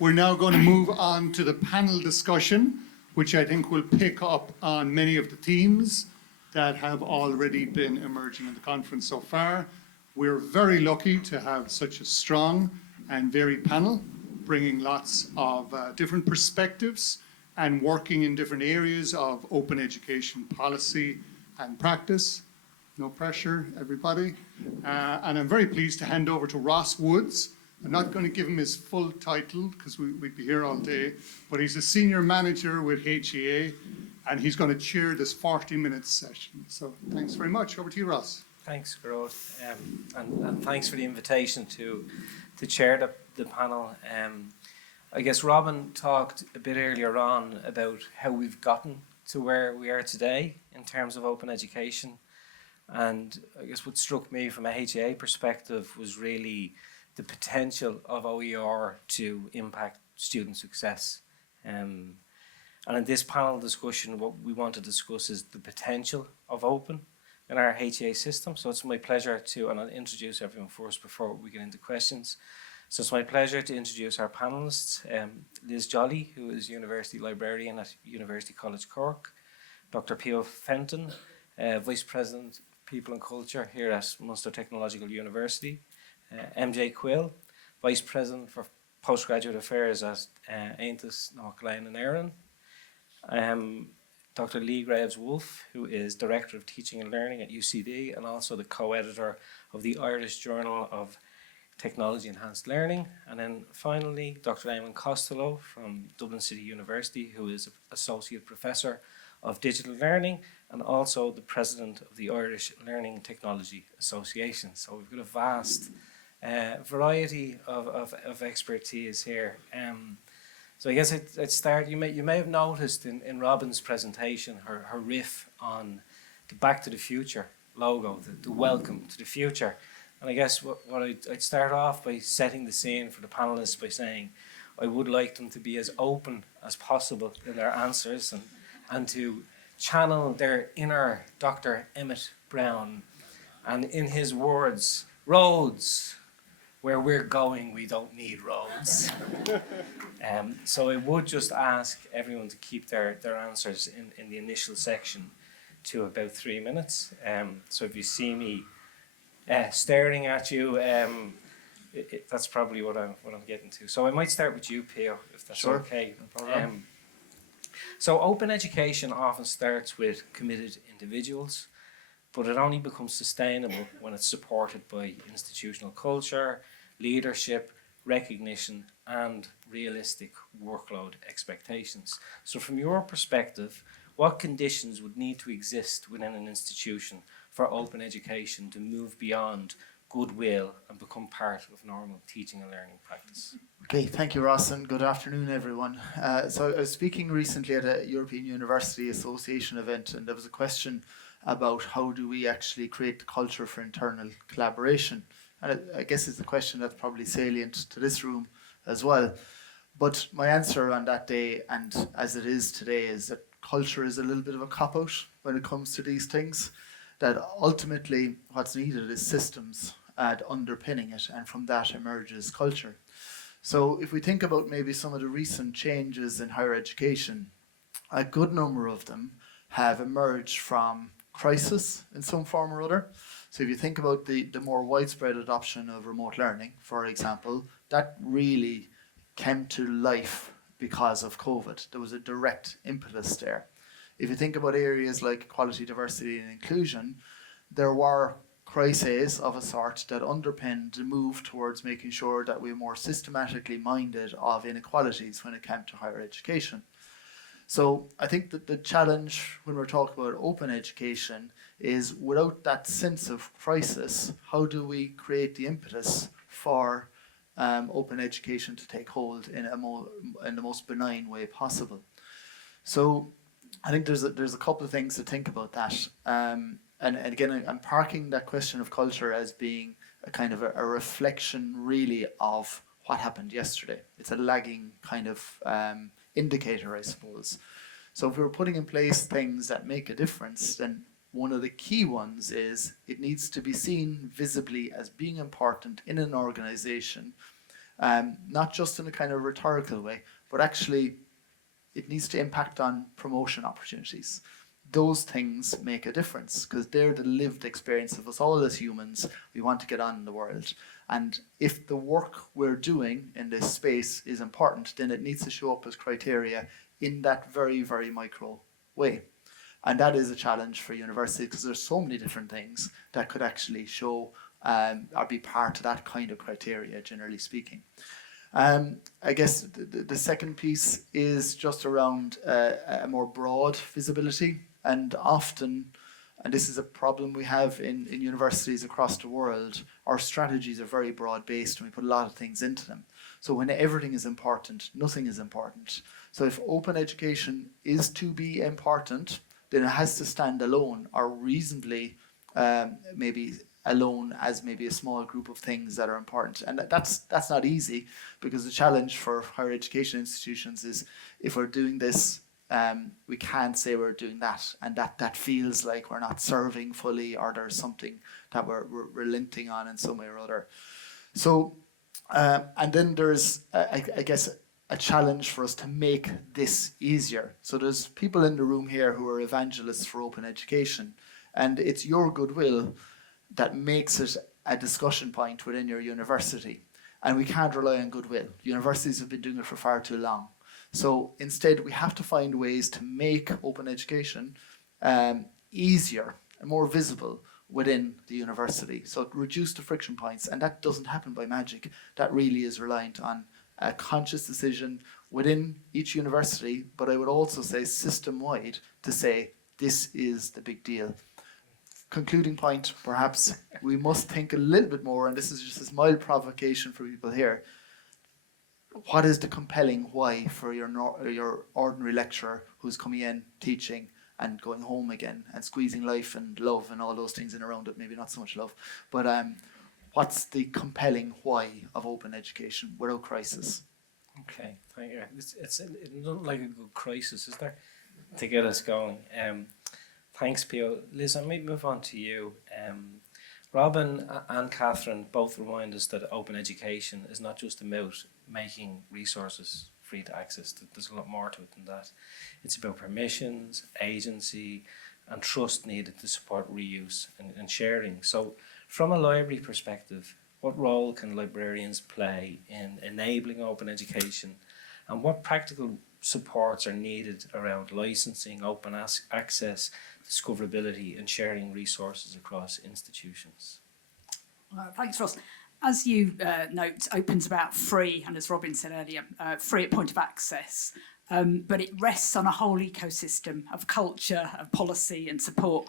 We're now going to move on to the panel discussion, which I think will pick up on many of the themes that have already been emerging in the conference so far. We're very lucky to have such a strong and varied panel, bringing lots of different perspectives and working in different areas of open education policy and practice. No pressure, everybody. And I'm very pleased to hand over to Ross Woods. I'm not going to give him his full title because we'd be here all day, but he's a senior manager with HEA, and he's going to chair this 40-minute session. So thanks very much. Over to you, Ross. Thanks, Gerard, and thanks for the invitation to chair the panel. I guess Robin talked a bit earlier on about how we've gotten to where we are today in terms of open education. And I guess what struck me from a HEA perspective was really the potential of OER to impact student success. And in this panel discussion, what we want to discuss is the potential of open in our HEA system. So it's my pleasure to, and I'll introduce everyone first before we get into questions. So it's my pleasure to introduce our panelists, Liz Jolly, who is University Librarian at University College Cork, Dr. Pio Fenton, Vice President, People and Culture here at Munster Technological University, MJ Quill, Vice President for Postgraduate Affairs at Aontas, Léinn and Éirinn, Dr. Leigh Graves-Wolfe, who is Director of Teaching and Learning at UCD and also the co-editor of the Irish Journal of Technology Enhanced Learning. And then finally, Dr. Éamon Costello from Dublin City University, who is Associate Professor of Digital Learning and also the President of the Irish Learning Technology Association. So we've got a vast variety of expertise here. So I guess I'd start, you may have noticed in Robin's presentation, her riff on the Back to the Future logo, the welcome to the future. And I guess what I'd start off by setting the scene for the panelists by saying I would like them to be as open as possible in their answers and to channel their inner Dr. Emmett Brown. And in his words, roads, where we're going, we don't need roads. So I would just ask everyone to keep their answers in the initial section to about 3 minutes. So if you see me staring at you, that's probably what I'm getting to. So I might start with you, Pio, if that's sure. Okay. No problem. So open education often starts with committed individuals, but it only becomes sustainable when it's supported by institutional culture, leadership, recognition, and realistic workload expectations. So from your perspective, what conditions would need to exist within an institution for open education to move beyond goodwill and become part of normal teaching and learning practice? Okay, thank you, Ross, and good afternoon, everyone. So I was speaking recently at a European University Association event, and there was a question about how do we actually create the culture for internal collaboration. And I guess it's a question that's probably salient to this room as well. But my answer on that day, and as it is today, is that culture is a little bit of a cop-out when it comes to these things, that ultimately what's needed is systems underpinning it, and from that emerges culture. So if we think about maybe some of the recent changes in higher education, a good number of them have emerged from crisis in some form or other. So if you think about the more widespread adoption of remote learning, for example, that really came to life because of COVID. There was a direct impetus there. If you think about areas like equality, diversity, and inclusion, there were crises of a sort that underpinned the move towards making sure that we were more systematically minded of inequalities when it came to higher education. So I think that the challenge when we're talking about open education is, without that sense of crisis, how do we create the impetus for open education to take hold in the most benign way possible? So I think there's a couple of things to think about that. And again, I'm parking that question of culture as being a kind of a reflection really of what happened yesterday. It's a lagging kind of indicator, I suppose. So if we're putting in place things that make a difference, then one of the key ones is it needs to be seen visibly as being important in an organization not just in a kind of rhetorical way, but actually it needs to impact on promotion opportunities. Those things make a difference because they're the lived experience of us all as humans. We want to get on in the world. And if the work we're doing in this space is important, then it needs to show up as criteria in that very, very micro way. And that is a challenge for universities because there's so many different things that could actually show or be part of that kind of criteria, generally speaking. I guess the second piece is just around a more broad visibility. And often, and this is a problem we have in universities across the world, our strategies are very broad-based and we put a lot of things into them. So when everything is important, nothing is important. So if open education is to be important, then it has to stand alone or reasonably maybe alone as maybe a small group of things that are important. And that's not easy because the challenge for higher education institutions is if we're doing this, we can't say we're doing that, and that feels like we're not serving fully or there's something that we're relenting on in some way or other. So, and then there's, I guess, a challenge for us to make this easier. So there's people in the room here who are evangelists for open education, and it's your goodwill that makes it a discussion point within your university. And we can't rely on goodwill. Universities have been doing it for far too long. So instead, we have to find ways to make open education easier and more visible within the university. So reduce the friction points, and that doesn't happen by magic. That really is reliant on a conscious decision within each university, but I would also say system-wide to say this is the big deal. Concluding point, perhaps we must think a little bit more, and this is just a mild provocation for people here. What is the compelling why for your ordinary lecturer who's coming in, teaching, and going home again, and squeezing life and love and all those things in around it? Maybe not so much love, but what's the compelling why of open education without crisis? Okay, thank you. It's not like a good crisis, is there, to get us going? Thanks, Pio. Liz, I might move on to you. Robin and Catherine both remind us that open education is not just about making resources free to access. There's a lot more to it than that. It's about permissions, agency, and trust needed to support reuse and sharing. So from a library perspective, what role can librarians play in enabling open education, and what practical supports are needed around licensing, open access, discoverability, and sharing resources across institutions? Thanks, Ross. As you note, Open's about free, and as Robin said earlier, free at point of access, but it rests on a whole ecosystem of culture, of policy and support,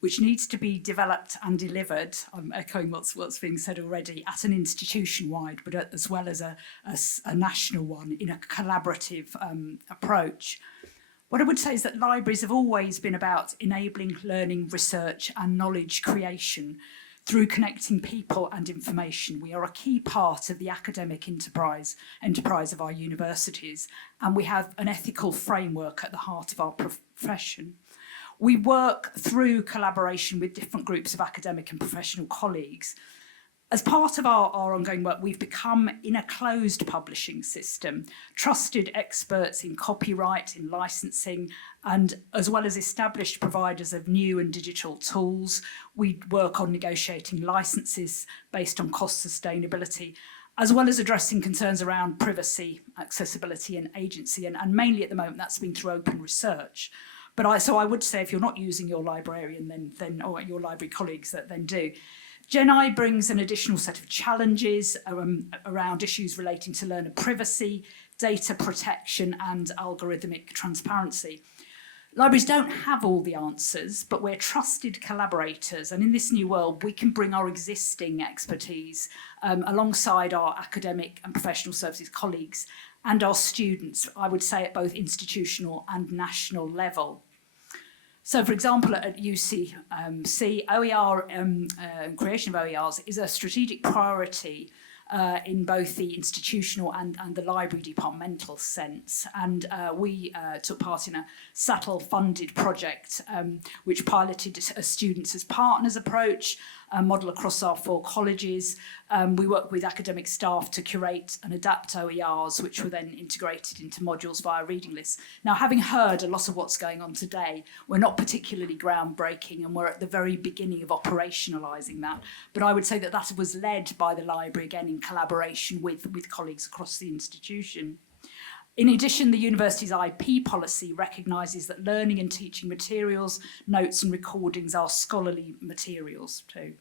which needs to be developed and delivered, I'm echoing what's being said already, at an institution-wide, but as well as a national one in a collaborative approach. What I would say is that libraries have always been about enabling learning, research and knowledge creation through connecting people and information. We are a key part of the academic enterprise of our universities, and we have an ethical framework at the heart of our profession. We work through collaboration with different groups of academic and professional colleagues. As part of our ongoing work, we've become, in a closed publishing system, trusted experts in copyright, in licensing, and as well as established providers of new and digital tools. We work on negotiating licenses based on cost sustainability, as well as addressing concerns around privacy, accessibility and agency. And mainly at the moment, that's been through open research. But so I would say if you're not using your librarian, then or your library colleagues, then do. Gen I brings an additional set of challenges around issues relating to learner privacy, data protection and algorithmic transparency. Libraries don't have all the answers, but we're trusted collaborators, and in this new world we can bring our existing expertise alongside our academic and professional services colleagues and our students, I would say at both institutional and national level. So, for example, at UCC, OER, creation of OERs is a strategic priority in both the institutional and the library departmental sense. And we took part in a SATL funded project which piloted a students as partners approach, model across our 4 colleges. We work with academic staff to curate and adapt OERs, which were then integrated into modules via reading lists. Now, having heard a lot of what's going on today, we're not particularly groundbreaking, and we're at the very beginning of operationalising that. But I would say that that was led by the library, again, in collaboration with colleagues across the institution. In addition, the university's IP policy recognises that learning and teaching materials, notes and recordings are scholarly materials too.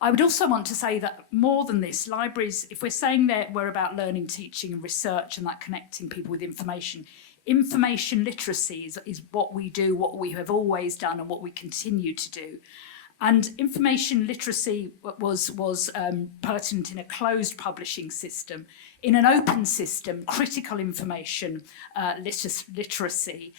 I would also want to say that more than this, libraries, if we're saying that we're about learning, teaching and research and that connecting people with information literacy is what we do, what we have always done and what we continue to do. And information literacy was pertinent in a closed publishing system. In an open system, critical information literacy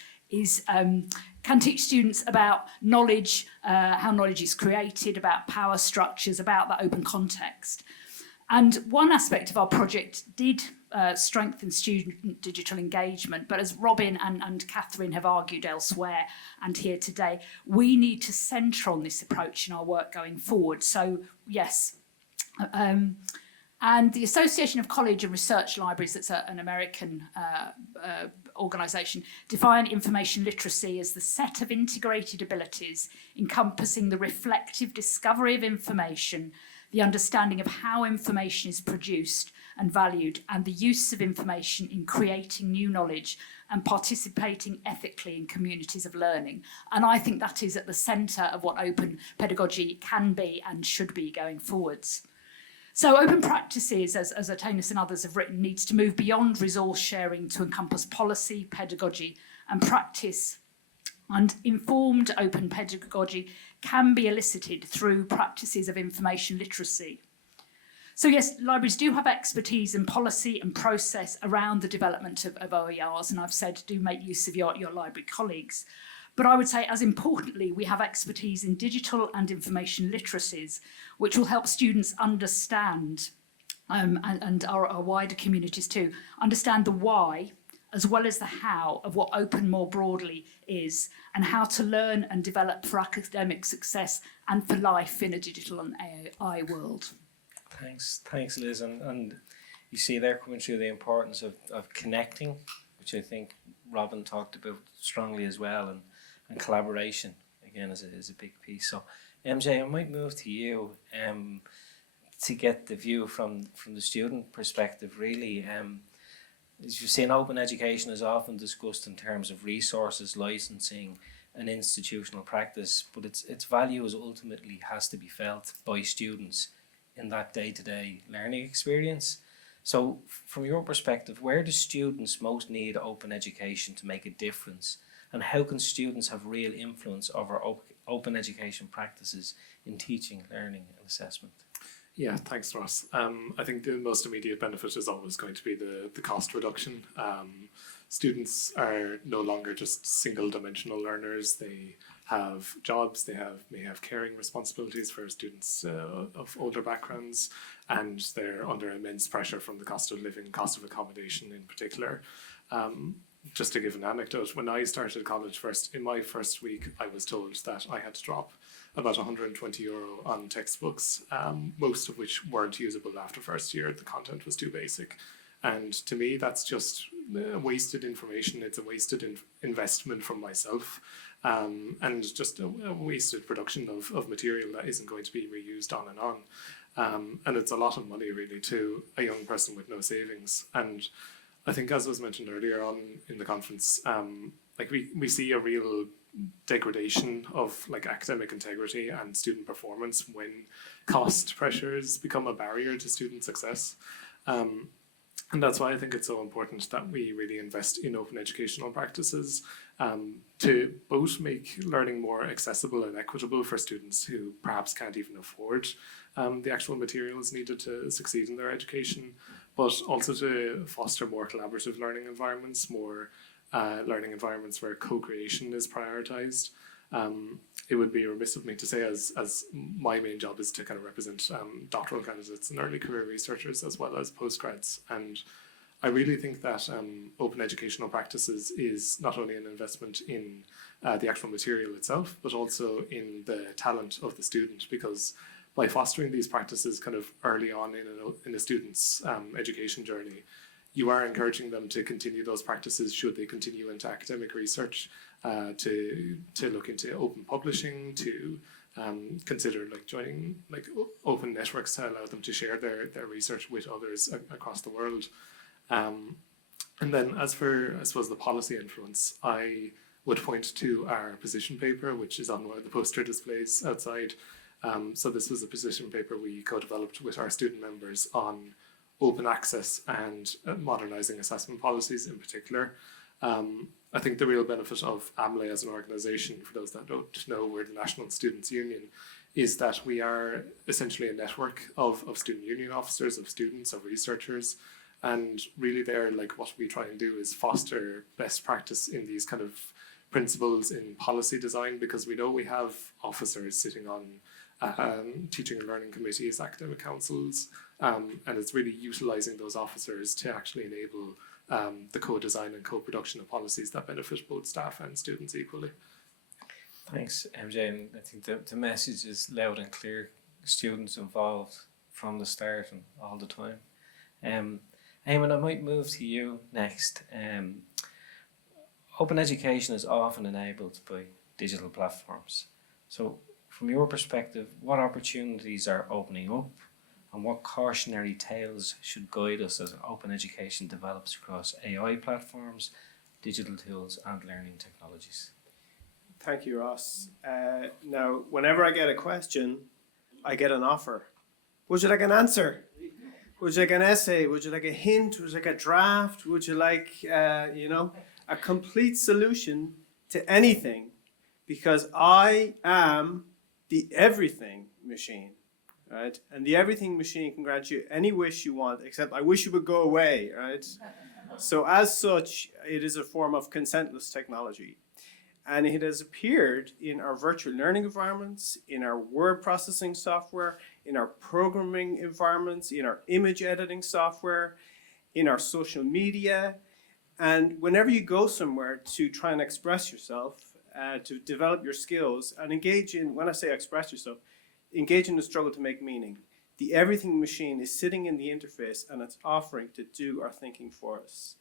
can teach students about knowledge, how knowledge is created, about power structures, about that open context. And one aspect of our project did strengthen student digital engagement, but as Robin and Catherine have argued elsewhere and here today, we need to centre on this approach in our work going forward. So yes, and the Association of College and Research Libraries, that's an American organisation, define information literacy as the set of integrated abilities encompassing the reflective discovery of information, the understanding of how information is produced and valued, and the use of information in creating new knowledge and participating ethically in communities of learning. And I think that is at the centre of what open pedagogy can be and should be going forwards. So open practices, as Aontas and others have written, needs to move beyond resource sharing to encompass policy, pedagogy and practice. And informed open pedagogy can be elicited through practices of information literacy. So yes, libraries do have expertise in policy and process around the development of OERs, and I've said do make use of your library colleagues. But I would say, as importantly, we have expertise in digital and information literacies, which will help students understand, and our wider communities too, understand the why, as well as the how of what open more broadly is, and how to learn and develop for academic success and for life in a digital and AI world. Thanks, Liz. And you see there coming through the importance of connecting, which I think Robin talked about strongly as well, and collaboration, again, is a big piece. So, MJ, I might move to you to get the view from the student perspective, really. As you've seen, open education is often discussed in terms of resources, licensing and institutional practice, but its values ultimately has to be felt by students in that day-to-day learning experience. So from your perspective, where do students most need open education to make a difference, and how can students have real influence over open education practices in teaching, learning and assessment? Yeah, thanks, Ross. I think the most immediate benefit is always going to be the cost reduction. Students are no longer just single-dimensional learners. They have jobs, they may have caring responsibilities for students of older backgrounds, and they're under immense pressure from the cost of living, cost of accommodation in particular. Just to give an anecdote, when I started college in my first week, I was told that I had to drop about €120 on textbooks, most of which weren't usable after first year. The content was too basic. And to me, that's just wasted information. It's a wasted investment from myself, and just a wasted production of material that isn't going to be reused on and on. And it's a lot of money really to a young person with no savings. And I think, as was mentioned earlier on in the conference, we see a real degradation of academic integrity and student performance when cost pressures become a barrier to student success. And that's why I think it's so important that we really invest in open educational practices to both make learning more accessible and equitable for students who perhaps can't even afford the actual materials needed to succeed in their education, but also to foster more collaborative learning environments, more learning environments where co-creation is prioritised. It would be remiss of me to say, as my main job is to kind of represent doctoral candidates and early career researchers as well as postgrads. And I really think that open educational practices is not only an investment in the actual material itself, but also in the talent of the student, because by fostering these practices kind of early on in a student's education journey, you are encouraging them to continue those practices should they continue into academic research, to look into open publishing, to consider like joining like open networks to allow them to share their research with others across the world. And then as for, I suppose, the policy influence, I would point to our position paper, which is on one of the poster displays outside. So this was a position paper we co-developed with our student members on open access and modernising assessment policies in particular. I think the real benefit of AMLÉ as an organisation, for those that don't know, we're the National Students' Union, is that we are essentially a network of student union officers, of students, of researchers. And really there, like what we try and do is foster best practice in these kind of principles in policy design, because we know we have officers sitting on teaching and learning committees, academic councils, and it's really utilising those officers to actually enable the co-design and co-production of policies that benefit both staff and students equally. Thanks, MJ. And I think the message is loud and clear. Students involved from the start and all the time. Eamon, I might move to you next. Open education is often enabled by digital platforms. So from your perspective, what opportunities are opening up, and what cautionary tales should guide us as open education develops across AI platforms, digital tools and learning technologies? Thank you, Ross. Now, whenever I get a question, I get an offer. Would you like an answer? Would you like an essay? Would you like a hint? Would you like a draft? Would you like, a complete solution to anything? Because I am the everything machine, right? And the everything machine can grant you any wish you want, except I wish you would go away, right? So as such, it is a form of consentless technology. And it has appeared in our virtual learning environments, in our word processing software, in our programming environments, in our image editing software, in our social media. And whenever you go somewhere to try and express yourself, to develop your skills and engage in, when I say express yourself, engage in the struggle to make meaning. The everything machine is sitting in the interface and it's offering to do our thinking for us.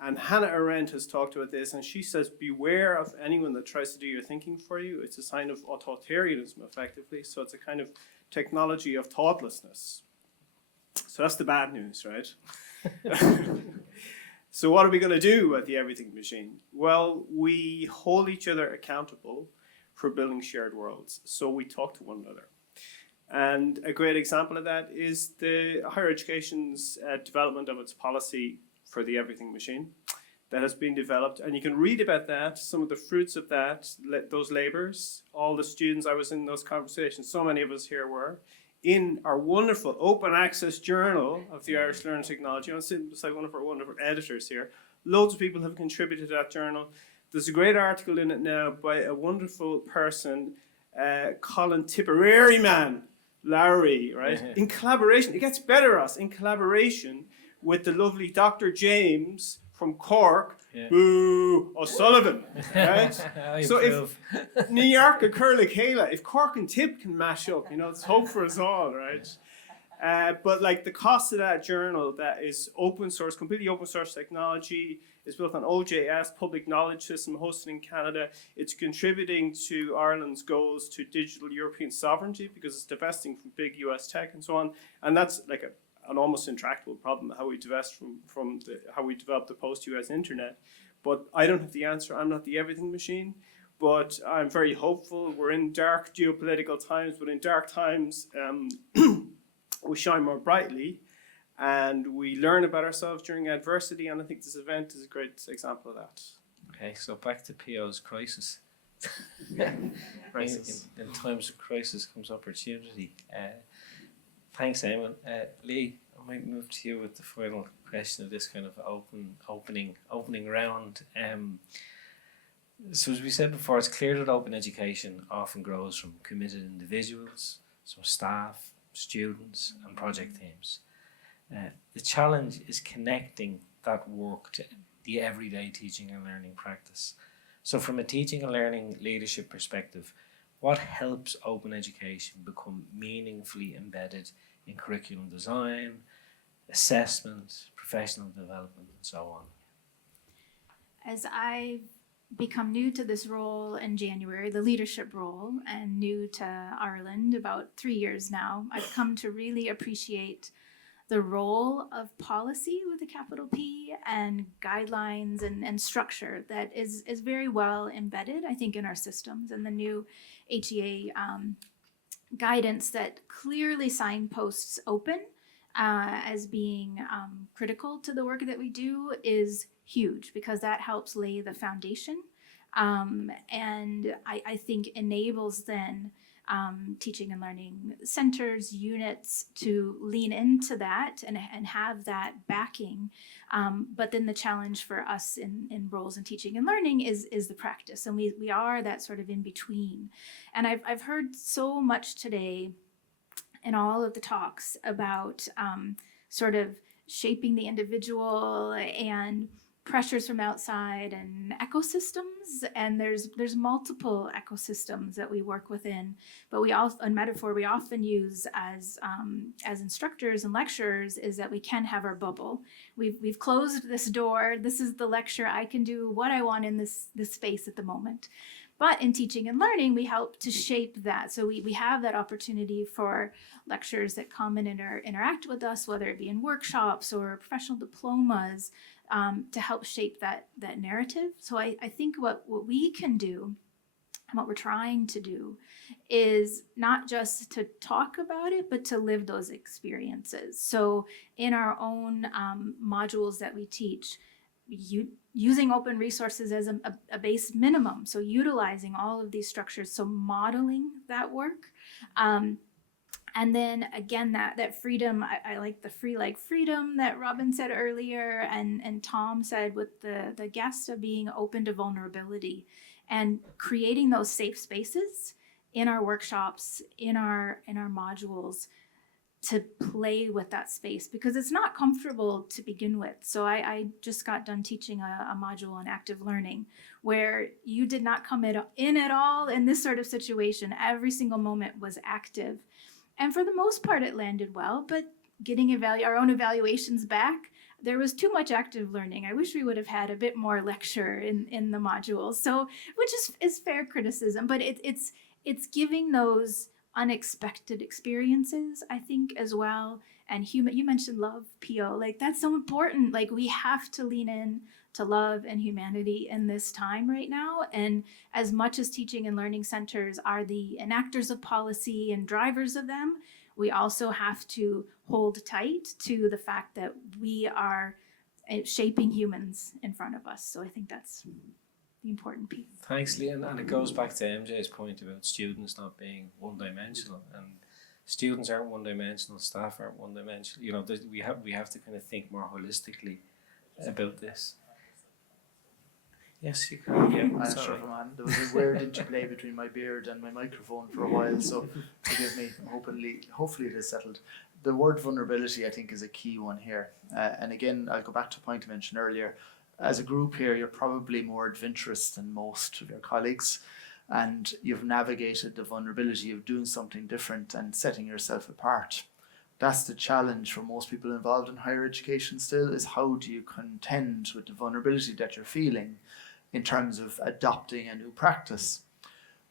And Hannah Arendt has talked about this, and she says, beware of anyone that tries to do your thinking for you. It's a sign of authoritarianism, effectively. So it's a kind of technology of thoughtlessness. So that's the bad news, right? So what are we going to do at the everything machine? Well, we hold each other accountable for building shared worlds. So we talk to one another. And a great example of that is the higher education's development of its policy for the everything machine that has been developed. And you can read about that, some of the fruits of that, those labors. All the students, I was in those conversations, so many of us here were, in our wonderful open access journal of the Irish Learning Technology. I'm sitting beside one of our wonderful editors here. Loads of people have contributed to that journal. There's a great article in it now by a wonderful person, Colin Tipperary man, Lowry, right? In collaboration, it gets better, Ross, in collaboration with the lovely Dr. James from Cork, Boo O'Sullivan, right? So if New York and Curly Kayla, if Cork and Tip can mash up, it's hope for us all, right? But like the cost of that journal that is open source, completely open source technology, is built on OJS, public knowledge system hosted in Canada. It's contributing to Ireland's goals to digital European sovereignty because it's divesting from big US tech and so on. And that's like an almost intractable problem, how we divest from how we develop the post-US internet. But I don't have the answer. I'm not the everything machine. But I'm very hopeful. We're in dark geopolitical times, but in dark times, we shine more brightly and we learn about ourselves during adversity. And I think this event is a great example of that. Okay, so back to PO's crisis. Crisis. In times of crisis comes opportunity. Thanks, Eamon. Leigh, I might move to you with the final question of this kind of opening round. So as we said before, it's clear that open education often grows from committed individuals, so staff, students and project teams. The challenge is connecting that work to the everyday teaching and learning practice. So from a teaching and learning leadership perspective, what helps open education become meaningfully embedded in curriculum design, assessment, professional development, and so on? As I've become new to this role in January, the leadership role, and new to Ireland about 3 years now, I've come to really appreciate the role of policy with a capital P and guidelines and structure that is very well embedded, I think, in our systems, and the new HEA guidance that clearly signposts open as being critical to the work that we do is huge, because that helps lay the foundation and I think enables then teaching and learning centers, units to lean into that and have that backing. But then the challenge for us in roles in teaching and learning is the practice. And we are that sort of in between. And I've heard so much today in all of the talks about sort of shaping the individual and pressures from outside and ecosystems, and there's multiple ecosystems that we work within, but we also, a metaphor we often use as instructors and lecturers is that we can have our bubble. We've closed this door. This is the lecture. I can do what I want in this space at the moment. But in teaching and learning, we help to shape that. So we have that opportunity for lecturers that come and interact with us, whether it be in workshops or professional diplomas, to help shape that narrative. So I think what we can do and what we're trying to do is not just to talk about it, but to live those experiences. So in our own modules that we teach, using open resources as a base minimum, so utilizing all of these structures, so modeling that work. And then again, that freedom, I like the free like freedom that Robin said earlier, and Tom said with the guest of being open to vulnerability and creating those safe spaces in our workshops, in our modules, to play with that space, because it's not comfortable to begin with. So I just got done teaching a module on active learning where you did not come in at all in this sort of situation. Every single moment was active. And for the most part, it landed well, but getting our own evaluations back, there was too much active learning. I wish we would have had a bit more lecture in the modules. So, which is fair criticism, but it's giving those unexpected experiences, I think, as well. And you mentioned love, Pio, like that's so important. Like we have to lean in to love and humanity in this time right now. And as much as teaching and learning centers are the enactors of policy and drivers of them, we also have to hold tight to the fact that we are shaping humans in front of us. So I think that's the important piece. Thanks, Léinn. And it goes back to MJ's point about students not being one-dimensional. And students aren't one-dimensional, staff aren't one-dimensional. You know, we have to kind of think more holistically about this. Yes, you can. Yeah, I'm sorry. sure, man. There was a weird interplay between my beard and my microphone for a while, so forgive me. Hopefully it is settled. The word vulnerability, I think, is a key one here. And again, I'll go back to a point I mentioned earlier. As a group here, you're probably more adventurous than most of your colleagues, and you've navigated the vulnerability of doing something different and setting yourself apart. That's the challenge for most people involved in higher education still, is how do you contend with the vulnerability that you're feeling in terms of adopting a new practice.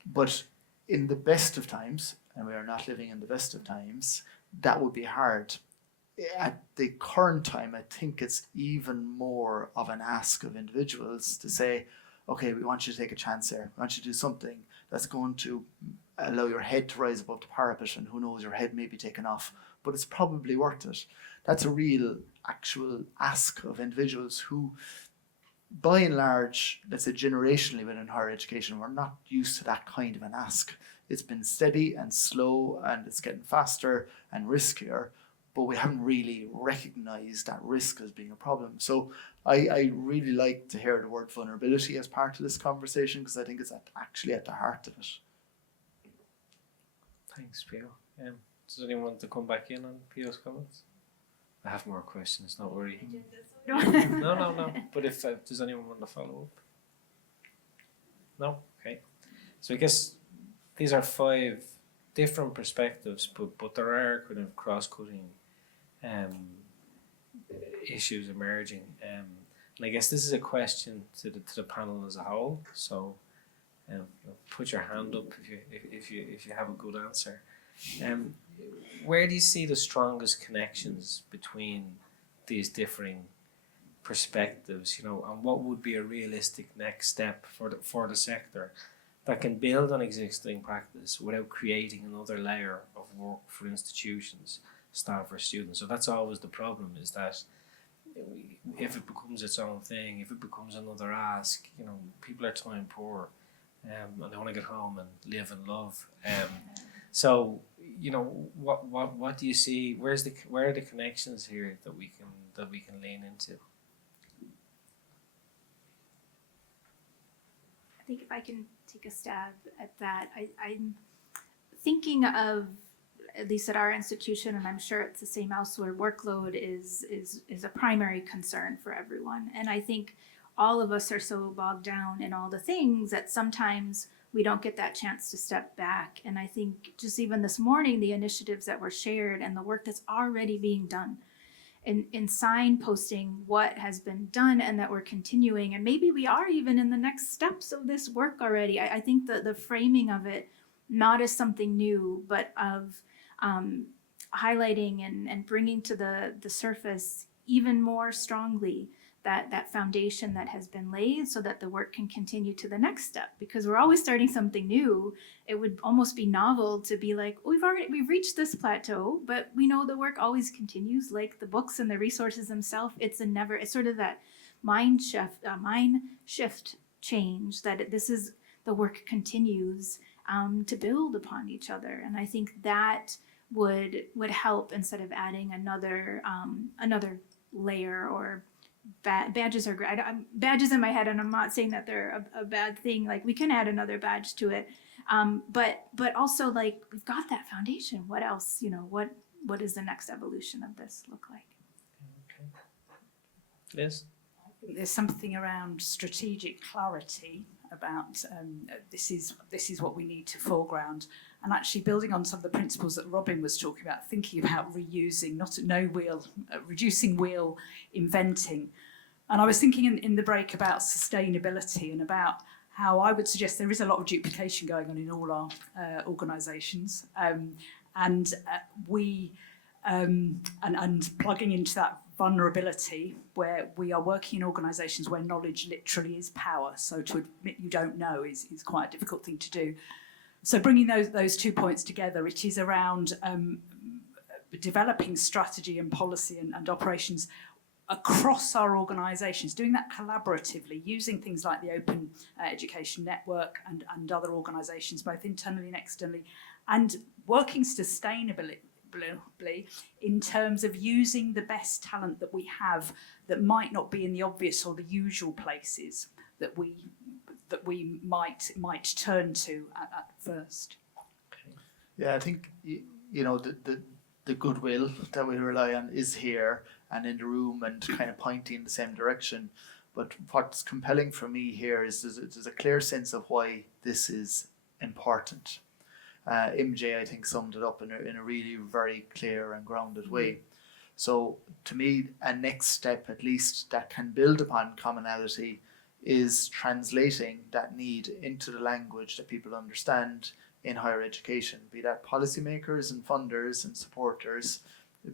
But in the best of times, and we are not living in the best of times, that would be hard. At the current time, I think it's even more of an ask of individuals to say, okay, we want you to take a chance here. We want you to do something that's going to allow your head to rise above the parapet, and who knows, your head may be taken off, but it's probably worth it. That's a real actual ask of individuals who, by and large, let's say generationally within higher education, we're not used to that kind of an ask. It's been steady and slow, and it's getting faster and riskier, but we haven't really recognized that risk as being a problem. So I really like to hear the word vulnerability as part of this conversation, because I think it's actually at the heart of it. Thanks, Pio. Does anyone want to come back in on Pio's comments? I have more questions, don't worry. No. No. But if does anyone want to follow up? No? Okay. So I guess these are 5 different perspectives, but there are kind of cross-cutting issues emerging. And I guess this is a question to the panel as a whole. So put your hand up if you have a good answer. Where do you see the strongest connections between these differing perspectives? You know, and what would be a realistic next step for the sector that can build on existing practice without creating another layer of work for institutions, staff, or students? So that's always the problem: is that if it becomes its own thing, if it becomes another ask, you know, people are time poor, and they want to get home and live and love. So, you know, what do you see? Where are the connections here that we can lean into? I think if I can take a stab at that, I'm thinking of, at least at our institution, and I'm sure it's the same elsewhere, workload is a primary concern for everyone. And I think all of us are so bogged down in all the things that sometimes we don't get that chance to step back. And I think just even this morning, the initiatives that were shared and the work that's already being done in signposting what has been done and that we're continuing, and maybe we are even in the next steps of this work already. I think the framing of it, not as something new, but of highlighting and bringing to the surface even more strongly that foundation that has been laid so that the work can continue to the next step, because we're always starting something new. It would almost be novel to be like, oh, we've reached this plateau, but we know the work always continues, like the books and the resources themselves. It's sort of that mind shift change, that the work continues to build upon each other. And I think that would help, instead of adding another layer. Or badges are great. Badges in my head, and I'm not saying that they're a bad thing. Like, we can add another badge to it, but also, like, we've got that foundation. What else? You know, what does the next evolution of this look like? Okay. Liz? There's something around strategic clarity about this is what we need to foreground, and actually building on some of the principles that Robin was talking about, thinking about reusing, reducing wheel inventing. And I was thinking in the break about sustainability and about how I would suggest there is a lot of duplication going on in all our organisations, and plugging into that vulnerability where we are working in organisations where knowledge literally is power. So to admit you don't know is quite a difficult thing to do. So bringing those 2 points together, it is around developing strategy and policy and operations across our organisations, doing that collaboratively, using things like the Open Education Network and other organisations, both internally and externally, and working sustainably in terms of using the best talent that we have that might not be in the obvious or the usual places that we might turn to at first. Yeah, I think you know the goodwill that we rely on is here and in the room and kind of pointing in the same direction. But what's compelling for me here is there's a clear sense of why this is important. MJ, I think, summed it up in a really very clear and grounded way. So to me, a next step, at least, that can build upon commonality is translating that need into the language that people understand in higher education, be that policymakers and funders and supporters,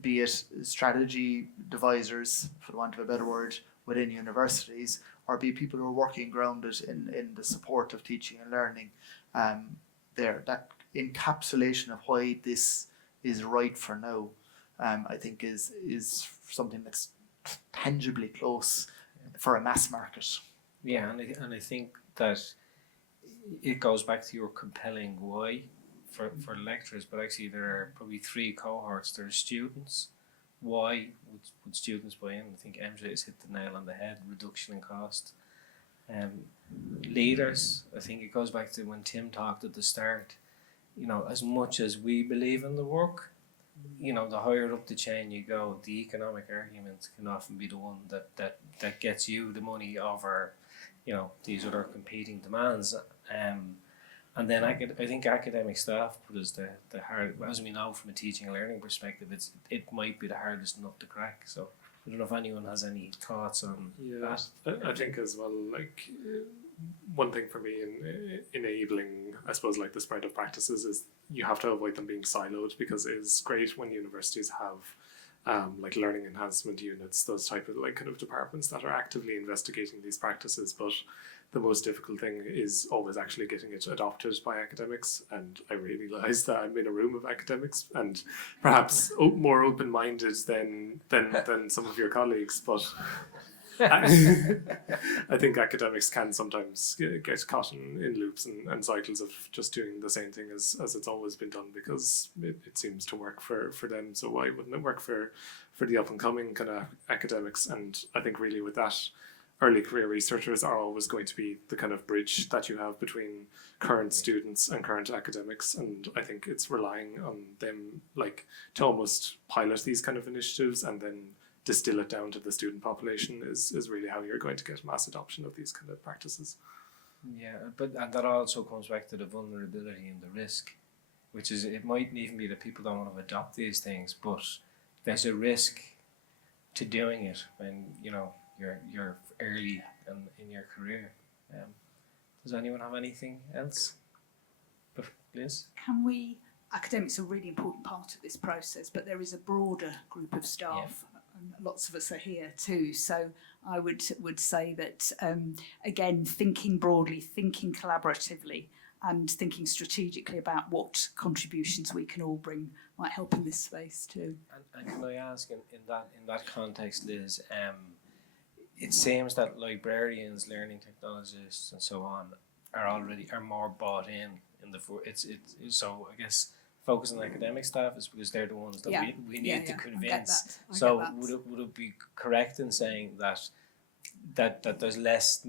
be it strategy devisers, for the want of a better word, within universities, or be people who are working grounded in the support of teaching and learning. That encapsulation of why this is right for now, I think is something that's tangibly close for a mass market. Yeah, and I think that it goes back to your compelling why for lecturers, but actually there are probably 3 cohorts. There are students. Why would students buy in? I think MJ has hit the nail on the head, reduction in cost. Leaders, I think it goes back to when Tim talked at the start, you know, as much as we believe in the work, you know, the higher up the chain you go, the economic argument can often be the one that gets you the money over, you know, these other competing demands. And then I think academic staff put us the hard, as we know from a teaching and learning perspective, it might be the hardest nut to crack. So I don't know if anyone has any thoughts on that. I think as well, like one thing for me in enabling, I suppose, like the spread of practices is you have to avoid them being siloed, because it is great when universities have like learning enhancement units, those type of like kind of departments that are actively investigating these practices, but the most difficult thing is always actually getting it adopted by academics. And I realise that I'm in a room of academics and perhaps more open-minded than some of your colleagues, but I think academics can sometimes get caught in loops and cycles of just doing the same thing as it's always been done, because it seems to work for them. So why wouldn't it work for the up and coming kind of academics? And I think really with that, early career researchers are always going to be the kind of bridge that you have between current students and current academics. And I think it's relying on them like to almost pilot these kind of initiatives and then distill it down to the student population is really how you're going to get mass adoption of these kind of practices. Yeah, and that also comes back to the vulnerability and the risk, which is it might even be that people don't want to adopt these things, but there's a risk to doing it when, you know, you're early in your career. Does anyone have anything else? Liz? Academics are a really important part of this process, but there is a broader group of staff. And lots of us are here too. So I would say that, again, thinking broadly, thinking collaboratively, and thinking strategically about what contributions we can all bring might help in this space too. And can I ask in that context, Liz, it seems that librarians, learning technologists, and so on are more bought in the so I guess focus on academic staff is because they're the ones that we need to convince. So would it be correct in saying that there's less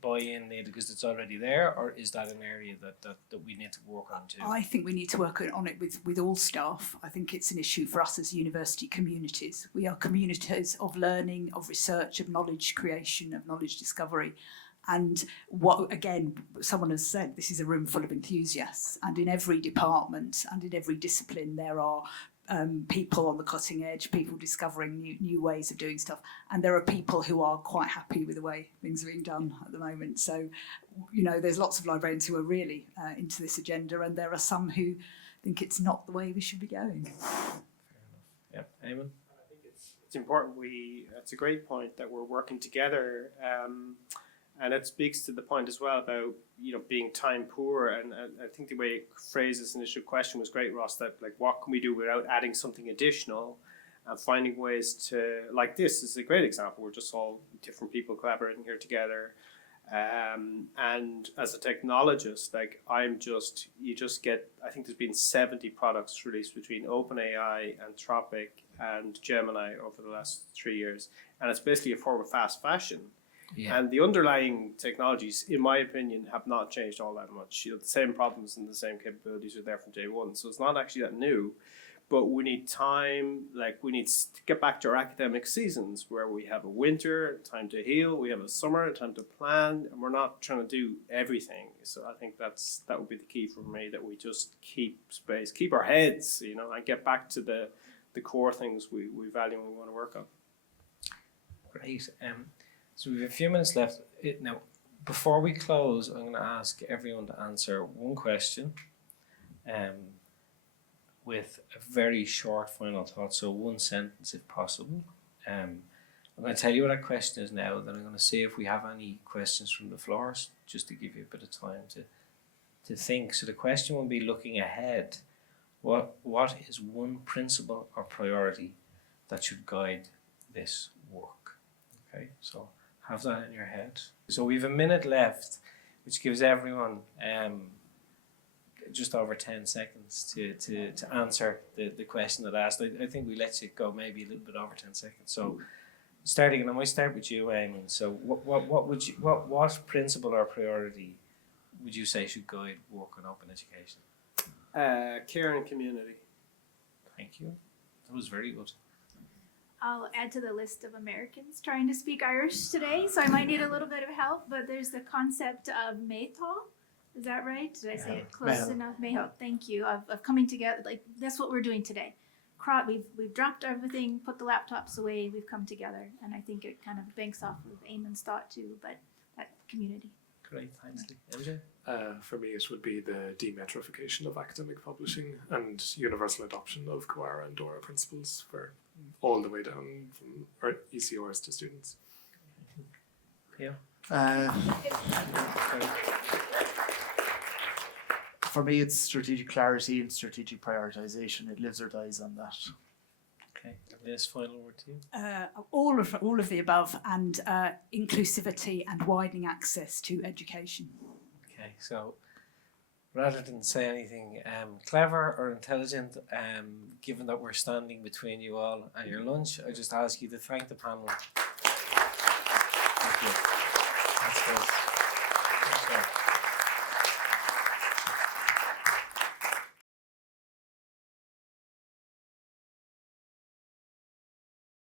buy-in needed because it's already there, or is that an area that we need to work on too? I think we need to work on it with all staff. I think it's an issue for us as university communities. We are communities of learning, of research, of knowledge creation, of knowledge discovery. And what, again, someone has said, this is a room full of enthusiasts, and in every department and in every discipline there are people on the cutting edge, people discovering new ways of doing stuff, and there are people who are quite happy with the way things are being done at the moment. So, you know, there's lots of librarians who are really into this agenda, and there are some who think it's not the way we should be going. Fair enough. Yeah, Eamon? I think it's important. It's a great point that we're working together. And it speaks to the point as well about, you know, being time poor. And I think the way you phrased this initial question was great, Ross, that like, what can we do without adding something additional and finding ways to, like this is a great example. We're just all different people collaborating here together. And as a technologist, like you just get, I think there's been 70 products released between OpenAI, Anthropic and Gemini over the last 3 years. And it's basically a form of fast fashion. Yeah. And the underlying technologies, in my opinion, have not changed all that much. You know, the same problems and the same capabilities are there from day one. So it's not actually that new, but we need time. Like we need to get back to our academic seasons where we have a winter, time to heal. We have a summer, time to plan, and we're not trying to do everything. So I think that would be the key for me, that we just keep space, keep our heads, you know, and get back to the core things we value and we want to work on. Great. So we have a few minutes left. Now, before we close, I'm going to ask everyone to answer one question with a very short final thought, so one sentence if possible. I'm going to tell you what that question is now, then I'm going to see if we have any questions from the floors, just to give you a bit of time to think. So the question will be, looking ahead, what is one principle or priority that should guide this work? Okay, so have that in your head. So we have a minute left, which gives everyone just over 10 seconds to answer the question that I asked. I think we let you go maybe a little bit over 10 seconds. So starting, and I might start with you, Eamon. So what principle or priority would you say should guide work on open education? Care and community. Thank you. That was very good. I'll add to the list of Americans trying to speak Irish today, so I might need a little bit of help, but there's the concept of Maytal. Is that right? Did I say it close Mayhel. enough? Mayhel, thank you. Of coming together, like that's what we're doing today. We've dropped everything, put the laptops away, we've come together, and I think it kind of banks off of Eamon's thought too, but that community. Great, thanks, Leigh. MJ? For me, it would be the demetrification of academic publishing and universal adoption of Quora and Dora principles for all the way down from ECRs to students. Yeah. For me, it's strategic clarity and strategic prioritization. It lives or dies on that. Okay. Liz, final word to you. All of the above, and inclusivity and widening access to education. Okay, so rather than say anything clever or intelligent, given that we're standing between you all and your lunch, I just ask you to thank the panel. Thank you. That's good.